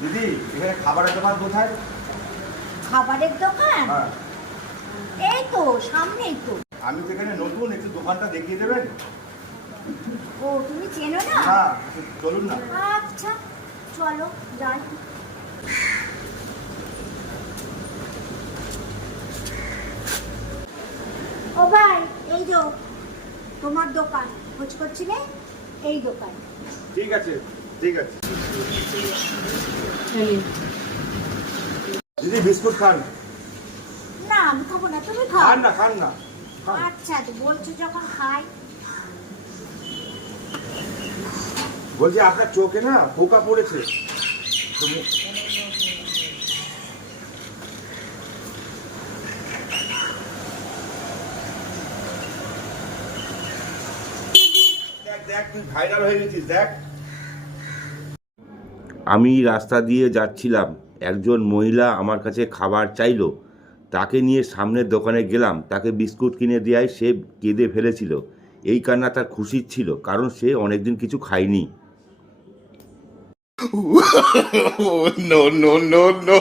দিদি এখানে খাবারের দোকান কোথায়? খাবারের দোকান? হ্যাঁ, এই তো সামনেই তো। আমি তো এখানে নতুন, একটু দোকানটা দেখিয়ে দেবেন? ও তুমি চেনো না? না, চলুন না। আচ্ছা চলো যাই। ও ভাই, এই যে তোমার দোকান খোঁজ করছিলে, এই দোকান। ঠিক আছে ঠিক আছে। দিদি বিস্কুট খান। না আমি খাবো না, তুমি খাও। খান না খান না খান। আচ্ছা তো বলছো যখন খাই। বলছি আপনার চোখে না পোকা পড়েছে। তো দেখ দেখ, তুই ভাইরাল হয়ে গেছিস দেখ। আমি রাস্তা দিয়ে যাচ্ছিলাম, একজন মহিলা আমার কাছে খাবার চাইলো। তাকে নিয়ে সামনের দোকানে গেলাম, তাকে বিস্কুট কিনে দেওয়ায় সে কেঁদে ফেলেছিল। এই কান্না তার খুশির ছিল, কারণ সে অনেকদিন কিছু খায়নি। No, no, no, no.